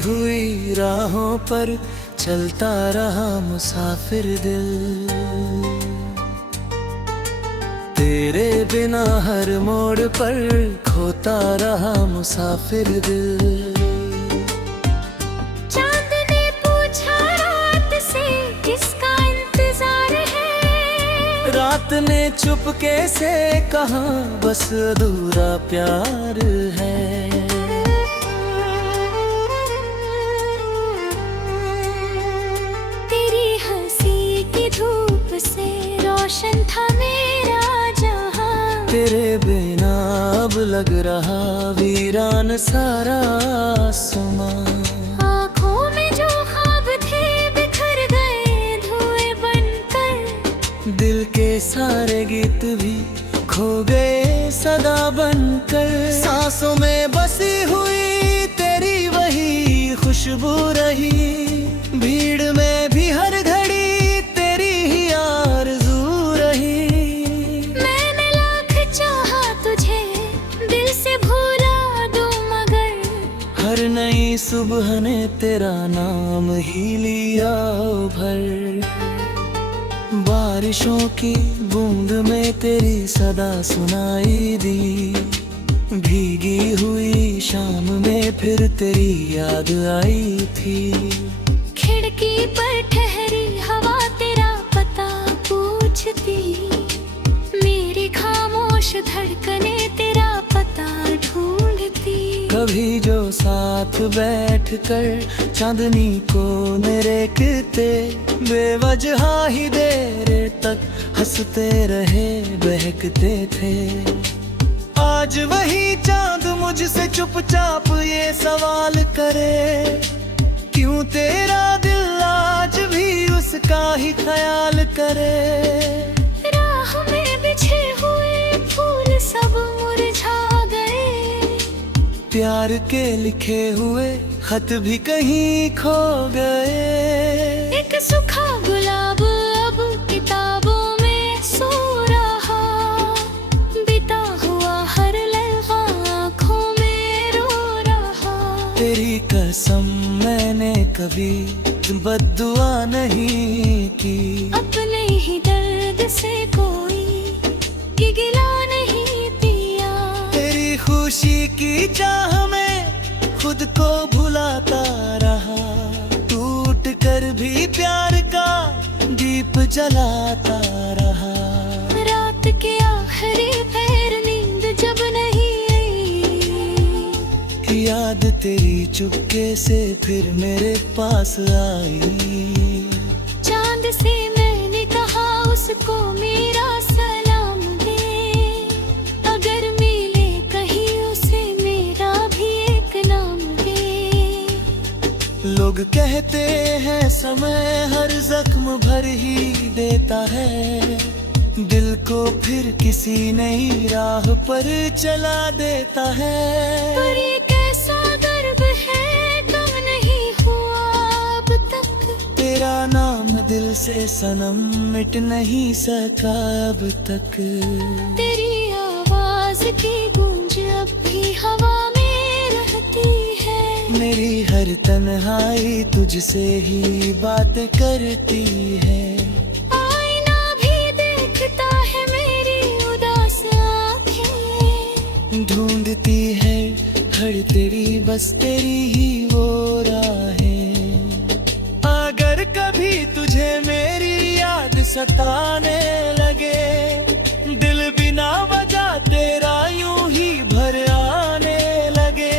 हुई राहों पर चलता रहा मुसाफिर दिल। तेरे बिना हर मोड़ पर खोता रहा मुसाफिर दिल। चांद ने पूछा रात से किसका इंतजार है, रात ने चुपके से कहा बस अधूरा प्यार है। तेरी हंसी की धूप से रोशन था मेरा जहां, तेरे बिना अब लग रहा वीरान सारा आसमां। आँखों में जो ख्वाब थे बिखर गए धुएं बनकर, दिल के सारे गीत भी खो गए सदा बनकर। सांसों में बसी हुई तेरी वही खुशबू रही, भीड़ में भी हर घड़ी तेरी ही आरज़ू रही। मैंने लाख चाहा तुझे दिल से भुला दूं मगर, हर नई सुबह ने तेरा नाम ही लिया भर। बारिशों की बूंद में तेरी सदा सुनाई दी, भीगी हुई शाम में फिर तेरी याद आई थी। खिड़की पर ठहरी हवा तेरा पता पूछती, मेरी खामोश धड़कने तेरा पता ढूंढती। कभी जो साथ बैठकर चांदनी को निरेखते, बेवजह ही देर तक हंसते रहे बहकते थे। आज वही चांद मुझसे चुपचाप ये सवाल करे, क्यों तेरा दिल आज भी उसका ही ख्याल करे। राह में बिछे हुए फूल सब मुरझा गए, प्यार के लिखे हुए खत भी कहीं खो गए। एक सूखा गुलाब अब किताबों में सो रहा, बीता हुआ हर लम्हा आँखों में रो रहा। तेरी कसम मैंने कभी बद्दुआ नहीं की, अपने ही दर्द से कोई गिला नहीं पिया। तेरी खुशी की चाह में खुद को भुलाता रहा, टूट कर भी प्यार का दीप जलाता रहा। रात के आखिरी पैर नींद जब नहीं आई, याद तेरी चुपके से फिर मेरे पास आई। चांद से मैंने कहा उसको मेरा सलाम दे, अगर मिले कहीं उसे मेरा भी एक नाम दे। लोग कहते हैं समय हर जख्म भर ही देता है, दिल को फिर किसी नई राह पर चला देता है। पर ये कैसा दर्द है कम नहीं हुआ अब तक, तेरा नाम दिल से सनम मिट नहीं सका अब तक। तेरी आवाज की गूंज अब भी हवा में रहती है, मेरी हर तन्हाई तुझसे ही बात करती है। आईना भी देखता है मेरी उदास आँखें, ढूंढती है हर तेरी बस तेरी ही वो राहें। अगर कभी तुझे मेरी याद सताने लगे, दिल बिना वजह तेरा यूं ही भर आने लगे,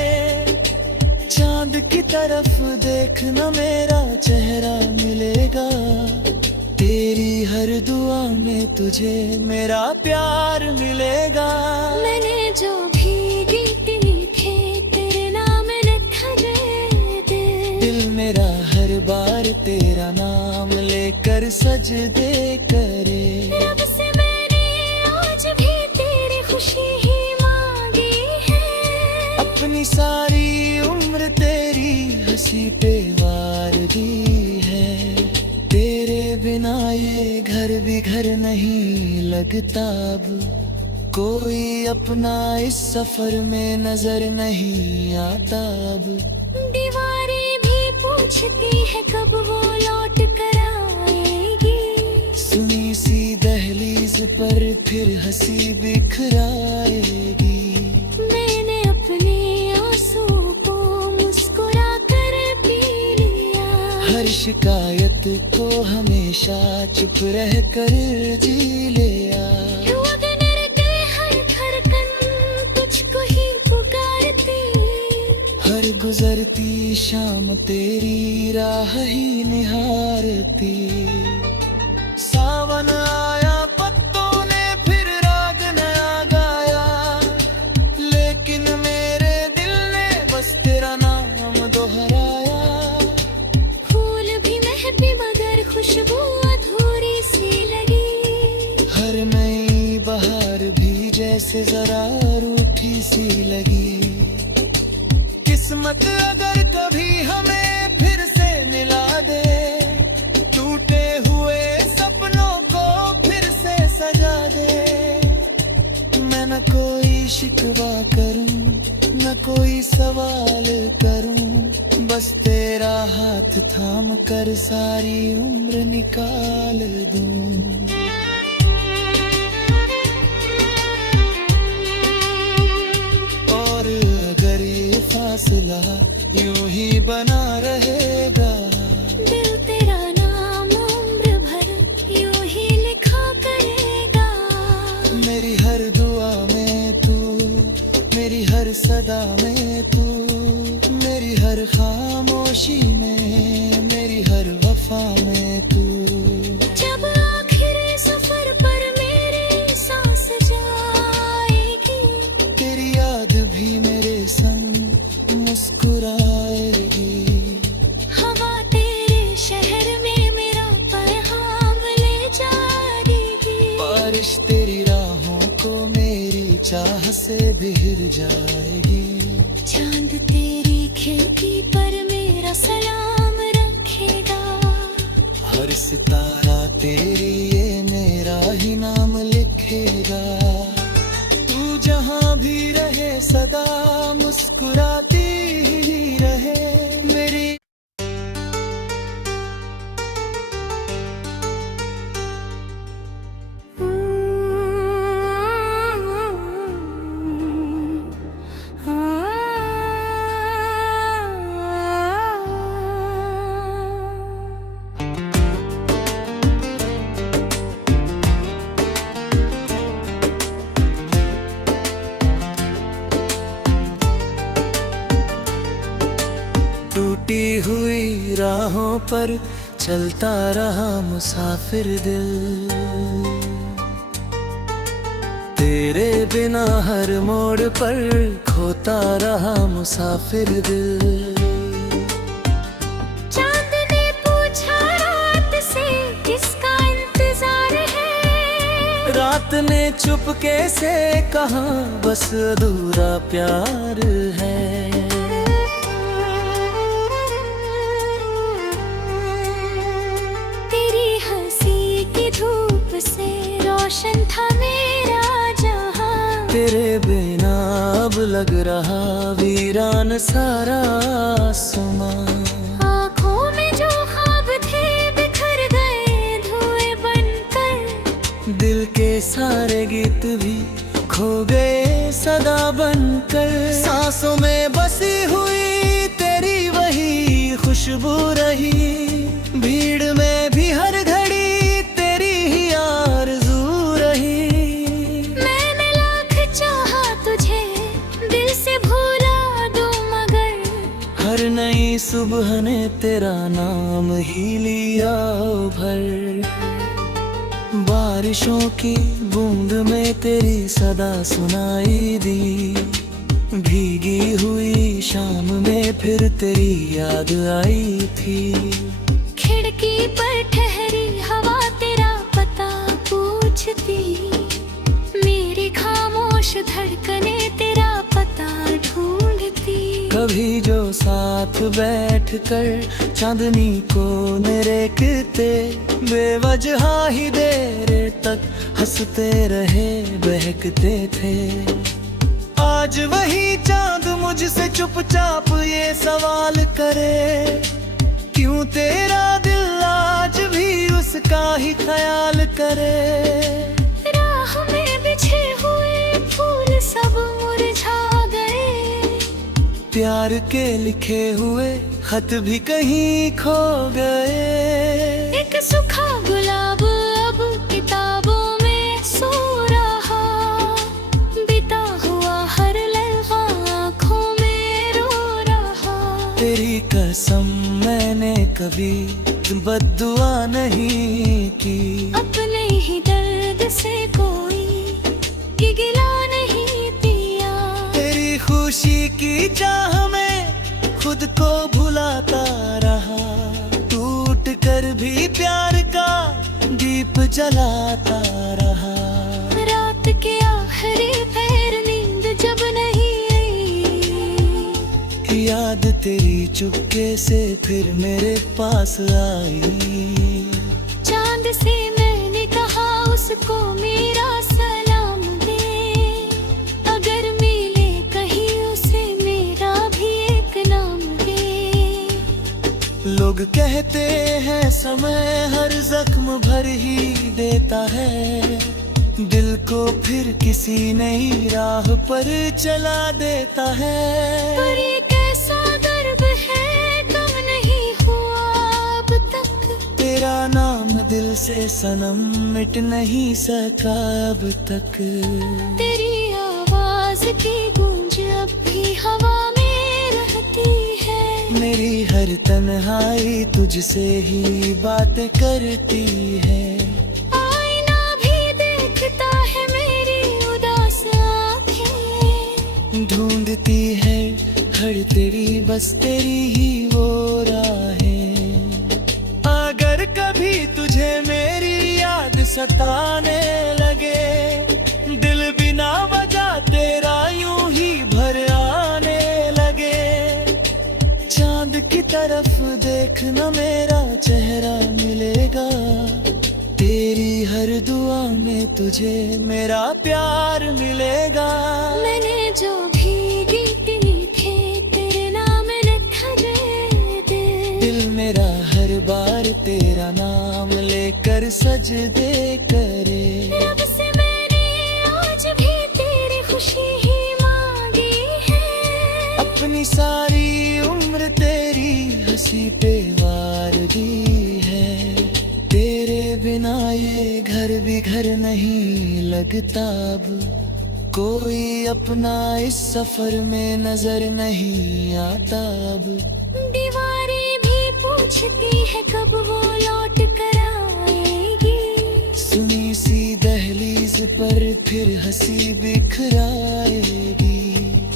चांद की तरफ देखना मेरा चेहरा मिलेगा, तेरी हर दुआ में तुझे मेरा प्यार मिलेगा। मैंने जो भी गीत लिखे तेरे नाम लिखा दे, दिल मेरा हर बार तेरा नाम लेकर सजदे करे। रब से मैंने आज भी तेरी खुशी ही मांगी है, अपनी सारी उम्र तेरी हंसी पे वार दी है, तेरे बिना ये घर भी घर नहीं लगता अब, कोई अपना इस सफर में नजर नहीं आता अब। दीवारें पूछती है कब वो लौट कर आएगी। सुनी सी दहलीज पर फिर हंसी बिखराएगी। मैंने अपने आंसू को मुस्कुरा कर पी लिया। हर शिकायत को हमेशा चुप रह कर जी लिया। वगनर के हर धड़कन तुझको ही पुकारती। हर गुजरती शाम तेरी राह ही निहारती। सावन आया पत्तों ने फिर राग नया गाया, लेकिन मेरे दिल ने बस तेरा नाम दोहराया। फूल भी महके मगर खुशबू अधूरी सी लगी। हर नई बहार भी जैसे जरा रूठी सी लगी। किस्मत अगर कभी हमें फिर से मिला दे, टूटे हुए सपनों को फिर से सजा दे। मैं न कोई शिकवा करूं, न कोई सवाल करूं, बस तेरा हाथ थाम कर सारी उम्र निकाल दूं। और अगर ये फासला यूं ही बना रहेगा, दिल तेरा नाम उम्र भर यूं ही लिखा करेगा। मेरी हर दुआ में तू, मेरी हर सदा में तू, मेरी हर खामोशी में, मेरी हर वफा में तू। जब आखिरी सफर पर मेरी सांस जाएगी, तेरी याद भी मेरे संग मुस्कुराएगी। हवा तेरे शहर में मेरा पैगाम ले जाएगी। बारिश तेरी राहों को मेरी चाह से बिखर जाएगी। चांद तेरी खिड़की पर मेरा सलाम रखेगा। हर सितारा तेरी ये मेरा ही नाम लिखेगा। तू जहाँ भी रहे सदा मुस्कुराती ही रहे मेरी। टूटी हुई राहों पर चलता रहा मुसाफिर दिल। तेरे बिना हर मोड़ पर खोता रहा मुसाफिर दिल। चांद ने पूछा रात से किसका इंतजार है। रात ने चुपके से कहा बस अधूरा प्यार है। धूप से रोशन था मेरा जहां। तेरे बिना अब लग रहा वीरान सारा आसमां। आँखों में जो ख्वाब थे बिखर गए धुएं बनकर। दिल के सारे गीत भी खो गए सदा बनकर। सांसों में बसी हुई तेरी वही खुशबू रही। भीड़ में भी हर घड़ी नई सुबह ने तेरा नाम ही लिया भर। बारिशों की बूंद में तेरी सदा सुनाई दी। भीगी हुई शाम में फिर तेरी याद आई थी। खिड़की पर ठहरी हवा तेरा पता पूछती। मेरी खामोश धड़कने तेरा पता ढूंढती। कभी जो साथ बैठ कर चांदनी को निरेखते, बेवजह ही देर तक हंसते रहे बहकते थे। आज वही चांद मुझसे चुपचाप ये सवाल करे क्यों तेरा दिल आज भी उसका ही ख्याल करे। राह में बिछे हुए फूल सब मुरझा गए, प्यार के लिखे हुए खत भी कहीं खो गए। एक सूखा गुलाब अब किताबों में सो रहा, बीता हुआ हर लम्हा आँखों में रो रहा। तेरी कसम मैंने कभी बद्दुआ नहीं की, अपने ही दर्द से कोई गिला नहीं पिया। तेरी खुशी की चाह में खुद को भुलाता रहा, टूट कर भी प्यार का दीप जलाता रहा। रात के आखिरी पैर नींद जब नहीं आई, याद तेरी चुपके से फिर मेरे पास आई। चांद से मैंने कहा उसको मेरा सलाम दे, अगर मिले कहीं उसे मेरा भी एक नाम दे। लोग कहते हैं समय हर जख्म भर ही देता है, दिल को फिर किसी नई राह पर चला देता है। पर ये कैसा दर्द है कम नहीं हुआ अब तक, तेरा नाम दिल से सनम मिट नहीं सका अब तक। तेरी आवाज की गूंज अब भी हवा में रहती है, मेरी हर तन्हाई तुझसे ही बातें करती है। आईना भी देखता है मेरी उदास आँखें, ढूंढती है हर तेरी बस तेरी ही वो राहें। अगर कभी तुझे मेरी याद सताने लगे, दिल बिना वजह तेरा यूं ही भर आने लगे, चांद की तरफ देखना मेरा चेहरा मिलेगा, तेरी हर दुआ में तुझे मेरा प्यार मिलेगा। मैंने जो भी गीत लिखे तेरे नाम लिखा दे, दिल मेरा हर बार तेरा नाम लेकर सजदे करे। रब से मैंने आज भी तेरी खुशी ही मांगी है, अपनी सारी उम्र तेरी हंसी पे वार दी है, तेरे बिना ये घर भी घर नहीं लगता अब, कोई अपना इस सफर में नजर नहीं आता अब। दीवारें भी पूछती है कब वो लौट कर आएगी, सुनी सी दहलीज पर फिर हंसी बिखराएगी।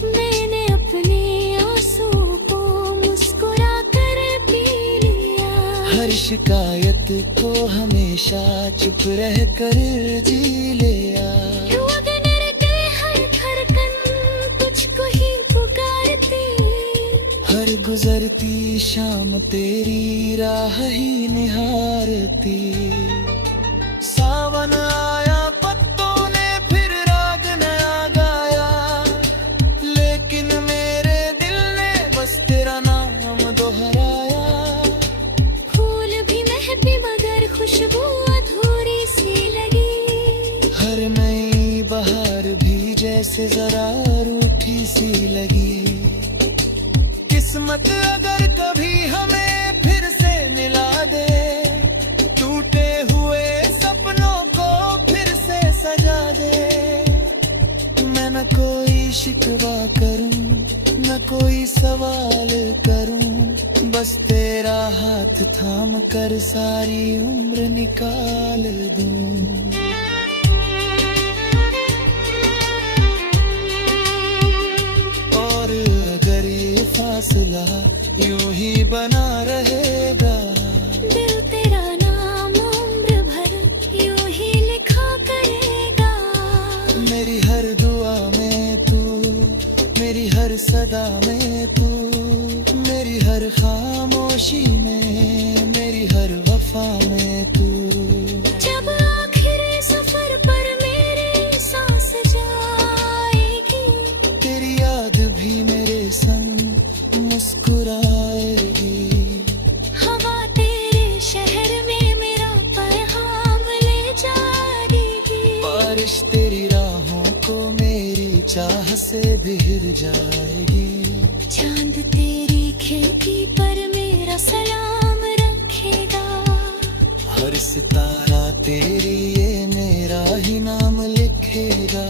मैंने अपने आंसू को मुस्कुरा कर पी लिया, हर शिकायत को हमेशा चुप रह कर जी लिया। वगैरह के हर धड़कन तुझको ही पुकारती, हर गुजरती शाम तेरी राह ही निहारती। सावन आया पत्तों ने फिर राग नया गाया, लेकिन मेरे दिल ने बस तेरा नाम दोहराया। फूल भी महके मगर खुशबू अधूरी सी लगी, हर नई बहार भी जैसे जरा रूठी सी लगी। किस्मत अगर कभी हमें फिर से मिला दे, टूटे हुए सपनों को फिर से सजा दे। मैं न कोई शिकवा करूं न कोई सवाल करूं, बस तेरा हाथ थाम कर सारी उम्र निकाल दूं। और अगर ये फासला यूं ही बना रहेगा, दिल तेरा नाम उम्र भर यूं ही लिखा करेगा। मेरी हर दुआ में तू, मेरी हर सदा में तू, मेरी हर खामोशी में, मेरी हर वफा में तू। जब आखिरी सफर पर मेरी सांस जाएगी, तेरी याद भी मेरे संग मुस्कुराएगी। हवा भी हिल जाएगी। चांद तेरी खिड़की पर मेरा सलाम रखेगा। हर सितारा तेरी ये मेरा ही नाम लिखेगा।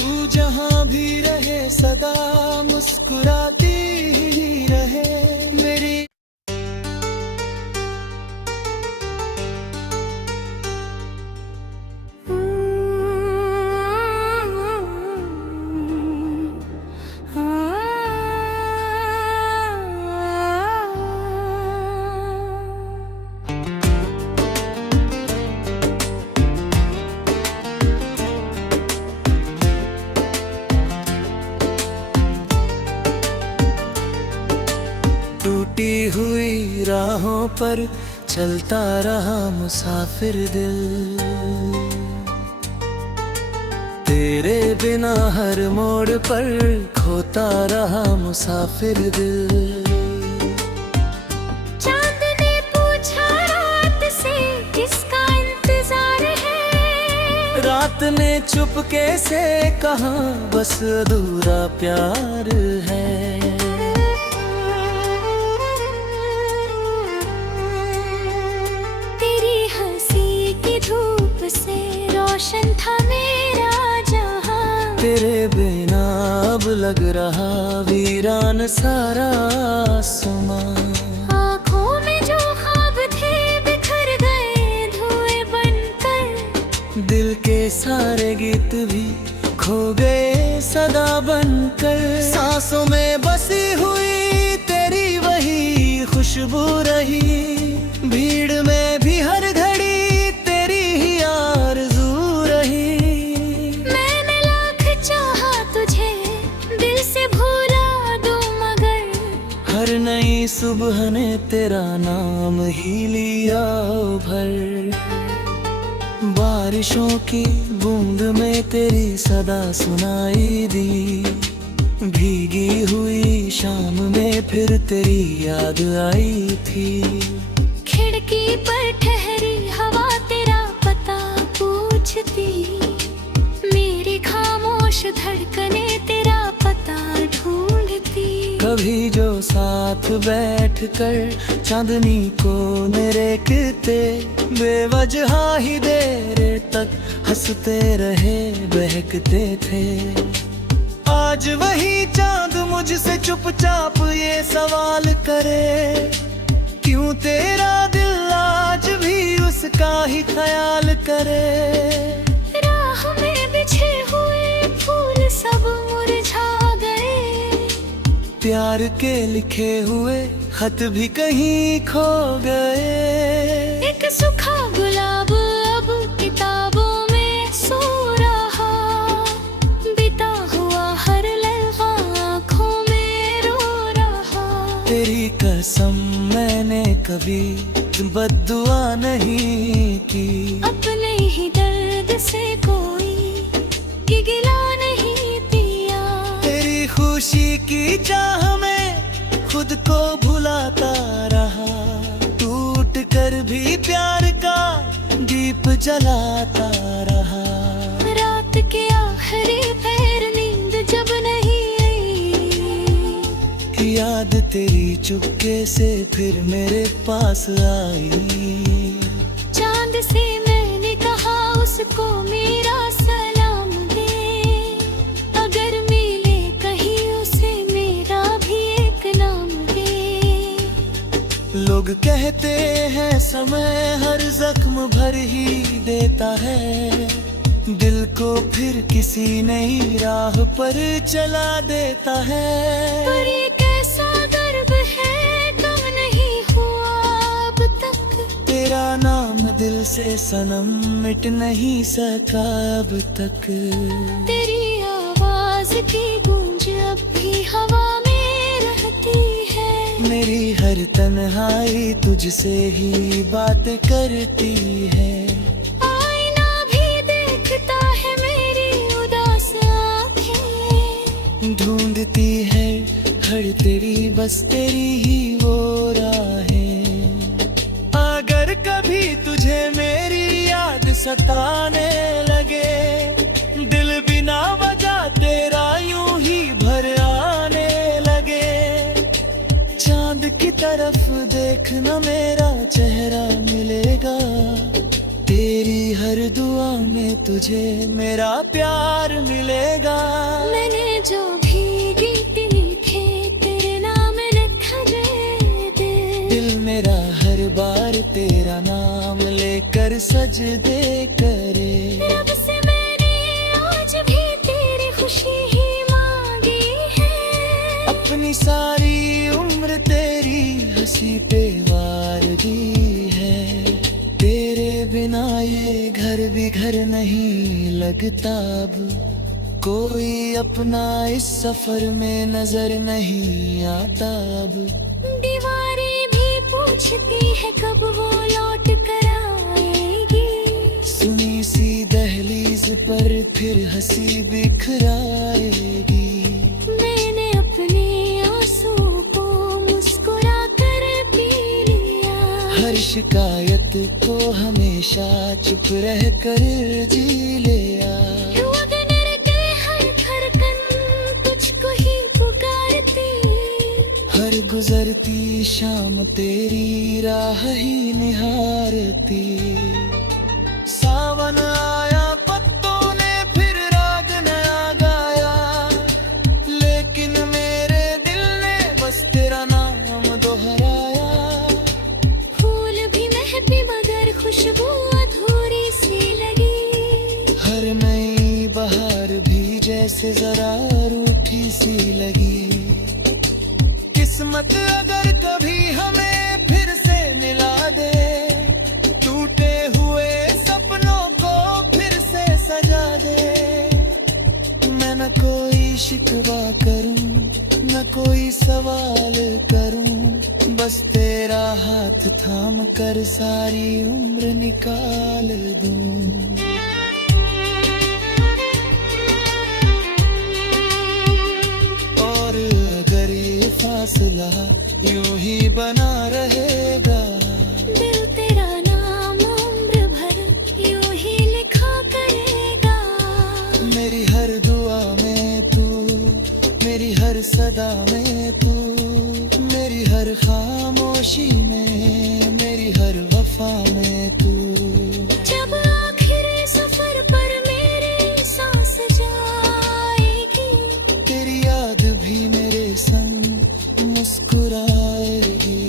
तू जहाँ भी रहे सदा मुस्कुराती ही रहे मेरी। टूटी हुई राहों पर चलता रहा मुसाफिर दिल। तेरे बिना हर मोड़ पर खोता रहा मुसाफिर दिल। चांद ने पूछा रात से किसका इंतजार है। रात ने चुपके से कहा बस अधूरा प्यार है। धूप से रोशन था मेरा जहां। तेरे बिना अब लग रहा वीरान सारा आसमां। आँखों में जो ख्वाब थे बिखर गए धुएं बनकर। दिल के सारे गीत भी खो गए सदा बनकर। सांसों में बसी हुई तेरी वही खुशबू रही। भीड़ में भी हर घड़ी हर नई सुबह ने तेरा नाम ही लिया भर। बारिशों की बूंद में तेरी सदा सुनाई दी। भीगी हुई शाम में फिर तेरी याद आई थी। खिड़की पर ठहरी हवा तेरा पता पूछती। मेरी खामोश धड़कने तेरा पता ढूंढती। कभी जो साथ बैठकर चांदनी को निरेखते। बेवजह ही देर तक हंसते रहे बहकते थे। आज वही चांद मुझसे चुपचाप ये सवाल करे। क्यों तेरा दिल आज भी उसका ही ख्याल करे। राह में बिछे हुए फूल सब मुरझा गए। प्यार के लिखे हुए खत भी कहीं खो गए। एक सूखा गुलाब अब किताबों में सो रहा। बीता हुआ हर लम्हा आँखों में रो रहा। तेरी कसम मैंने कभी बद्दुआ नहीं की। अपने ही दर्द से कोई गिला नहीं दिया। तेरी खुशी की चाह में खुद को भुलाता रहा। टूट कर भी प्यार का दीप जलाता रहा। रात के आखिरी पैर नींद जब नहीं आई। याद तेरी चुपके से फिर मेरे पास आई। चांद से मैंने कहा उसको मेरा सलाम दे। अगर मिले कहीं उसे मेरा भी एक नाम दे। लोग कहते हैं समय हर जख्म भर ही देता है। दिल को फिर किसी नई राह पर चला देता है। पर ये कैसा दर्द है कम नहीं हुआ अब तक। तेरा नाम दिल से सनम मिट नहीं सका अब तक। तेरी आवाज की गूंज अब भी हवा में रहती है। मेरी हर तन्हाई तुझसे ही बात करती है। आईना भी देखता है मेरी उदास आँखें। ढूंढती है हर तेरी बस तेरी ही वो राहें। अगर कभी तुझे मेरी याद सताने लगे। दिल बिना वजह तेरा यूं तरफ देखना मेरा चेहरा मिलेगा, तेरी हर दुआ में तुझे मेरा प्यार मिलेगा। मैंने जो भी गीत लिखे तेरे नाम लिखा दे, दिल मेरा हर बार तेरा नाम लेकर सजदे करे। रब से मैंने आज भी तेरी खुशी ही मांगी है, अपनी सारी उम्र तेरी हंसी पे वार दी है। तेरे बिना ये घर भी घर नहीं लगता, अब कोई अपना इस सफर में नजर नहीं आता। अब दीवारें भी पूछती है कब वो लौट कर आएगी, सुनी सी दहलीज पर फिर हंसी बिखराएगी। मैंने अपने आंसू को मुस्कुरा कर पी लिया, हर शिकायत को हमेशा चुप रह कर जी लिया। वगैरह के हर धड़कन तुझको ही पुकारती, हर गुजरती शाम तेरी राह ही निहारती। सावन आया पत्तों ने फिर राग नया गाया, लेकिन मेरे दिल ने बस तेरा नाम दोहराया। फूल भी महके मगर खुशबू अधूरी सी लगी, हर नई बहार भी जैसे जरा रूठी सी लगी। किस्मत अगर कभी हमें फिर से मिला दे, टूटे हुए सपनों को फिर से सजा दे। मैं न कोई शिकवा करूं, न कोई सवाल करूं, बस तेरा हाथ थाम कर सारी उम्र निकाल दूं। और अगर ये फासला यूं ही बना रहेगा, दिल तेरा नाम उम्र भर यूं ही लिखा करेगा। मेरी हर दुआ में तू, मेरी हर सदा में तू, मेरी हर खामोशी में, मेरी हर वफा में तू। जब आखिर सफर पर मेरी सांस जाएगी, तेरी याद भी मेरे संग मुस्कुराएगी।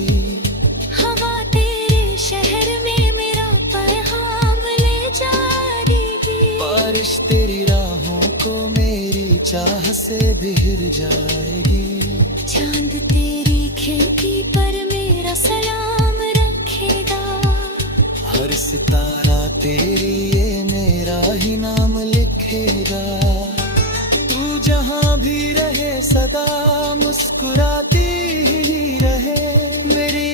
हवा तेरे शहर में मेरा पैगाम ले जाएगी, बारिश तेरी राहों को मेरी चाह से बिखर जाएगी। चांद तेरी खिड़की पर मेरा सलाम रखेगा, हर सितारा तेरी ये मेरा ही नाम लिखेगा। तू जहाँ भी रहे सदा मुस्कुराती ही रहे मेरी।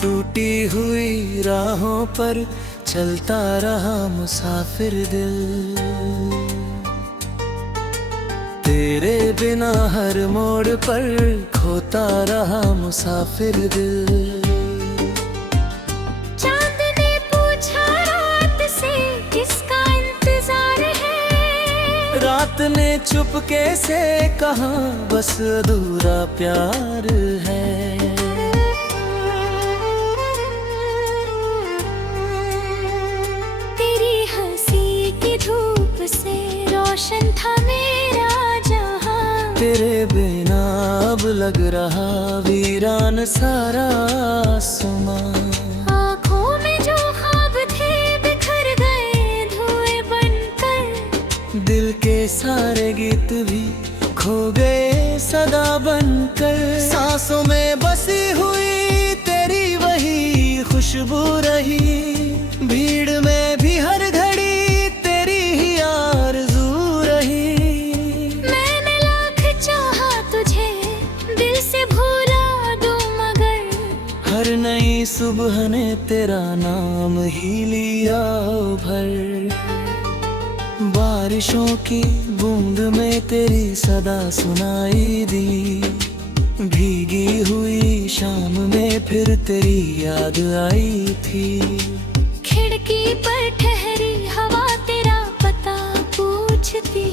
टूटी हुई राहों पर चलता रहा मुसाफिर दिल, तेरे बिना हर मोड़ पर खोता रहा मुसाफिर दिल। चांद ने पूछा रात से किसका इंतजार है, रात ने चुपके से कहा बस अधूरा प्यार है। तेरी हंसी की धूप से रोशन था मेरा जहां, तेरे बिना अब लग रहा वीरान सारा आसमां। आँखों में जो ख्वाब थे बिखर गए धुएं बनकर, दिल के सारे गीत भी खो गए सदा बनकर। सांसों में बसी हुई तेरी वही खुशबू रही, भीड़ में भी हर घड़ी तेरी ही आरज़ू रही। मैंने लाख चाहा तुझे दिल से भूला दूं मगर, हर नई सुबह ने तेरा नाम ही लिया भर, बारिशों की बूंद में तेरी सदा सुनाई दी, भीगी हुई शाम में फिर तेरी याद आई थी। खिड़की पर ठहरी हवा तेरा पता पूछती,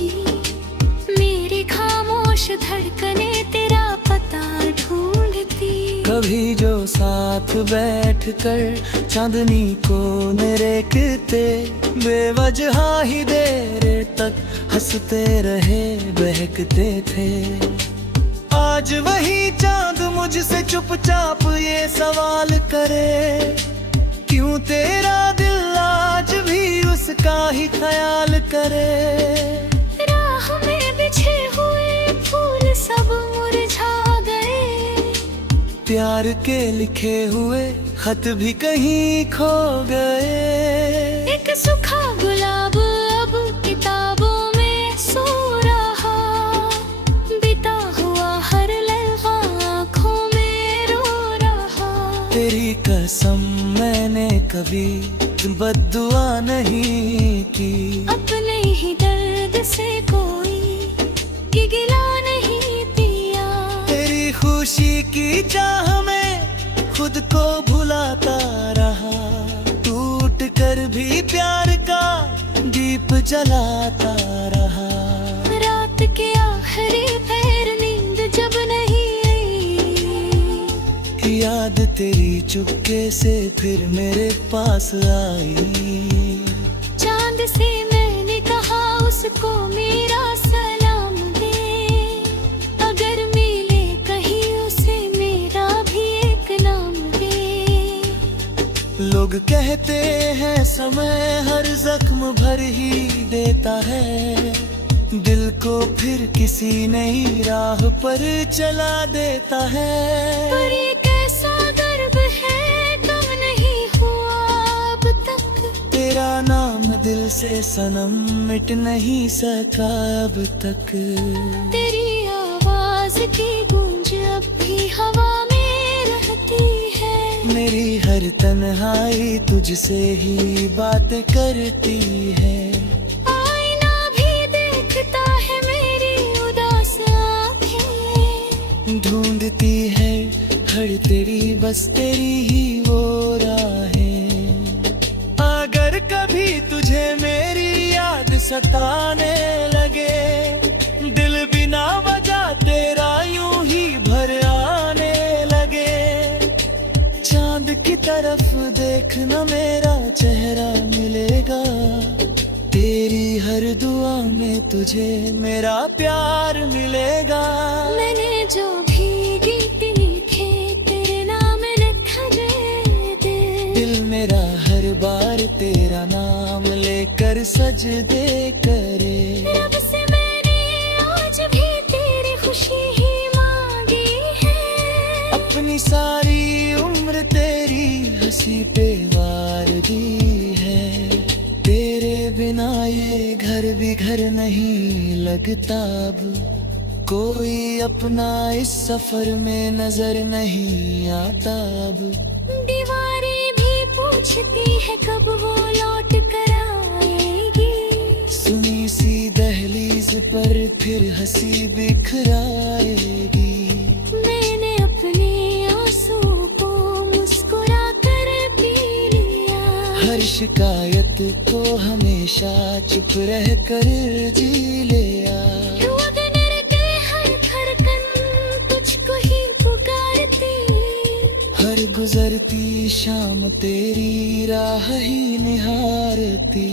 मेरी खामोश धड़कने तेरा पता ढूंढती। कभी जो साथ बैठकर चांदनी को निरेखते, बेवजह ही देर तक हंसते रहे बहकते थे। आज वही चांद मुझसे चुपचाप ये सवाल करे, क्यों तेरा दिल आज भी उसका ही ख्याल करे। राह में बिछे हुए फूल सब मुरझा गए, प्यार के लिखे हुए खत भी कहीं खो गए। एक सूखा गुलाब अब किताबों में सो रहा, बीता हुआ हर लम्हा आँखों में रो रहा। तेरी कसम मैंने कभी बद्दुआ नहीं की, अपने ही दर्द से कोई गिला नहीं दिया। तेरी खुशी की चाह में खुद को भुलाता रहा, टूट कर भी प्यार का दीप जलाता रहा। रात के आखिरी पैर नींद जब नहीं आई, याद तेरी चुपके से फिर मेरे पास आई। चांद से मैंने कहा उसको मेरा सलाम दे, अगर मिले कहीं उसे मेरा भी एक नाम दे। लोग कहते हैं समय हर जख्म भर ही देता है, दिल को फिर किसी नई राह पर चला देता है। पर ये कैसा दर्द है कम नहीं हुआ अब तक, तेरा नाम दिल से सनम मिट नहीं सका अब तक। तेरी आवाज की गूंज अब भी हवा में रहती है, मेरी हर तन्हाई तुझसे ही बात करती है। आईना भी देखता है मेरी उदास आँखें, ढूंढती है हर तेरी बस तेरी ही वो राहें। अगर कभी तुझे मेरी याद सताने लगे, दिल बिना वजह तेरा यूं ही भर आने लगे, चांद की तरफ देखना मेरा चेहरा मिलेगा, तेरी हर दुआ में तुझे मेरा प्यार मिलेगा। मैंने जो भी गीत लिखे तेरे नाम लिखा दे, दिल मेरा हर बार तेरा नाम लेकर सजदे करे। रब से मैंने आज भी तेरी खुशी ही मांगी है, अपनी सारी उम्र तेरी हंसी पे वार दी है, तेरे बिना ये घर भी घर नहीं लगता अब, कोई अपना इस सफर में नजर नहीं आता अब। दीवारें भी पूछती है कब वो लौट कर आएगी, सुनी सी दहलीज पर फिर हंसी बिखराएगी। मैंने अपने आंसू को मुस्कुरा कर पी लिया, हर शिकायत को हमेशा चुप रह कर जी लिया। वगैरह के हर धड़कन तुझको ही पुकारती, हर गुजरती शाम तेरी राह ही निहारती।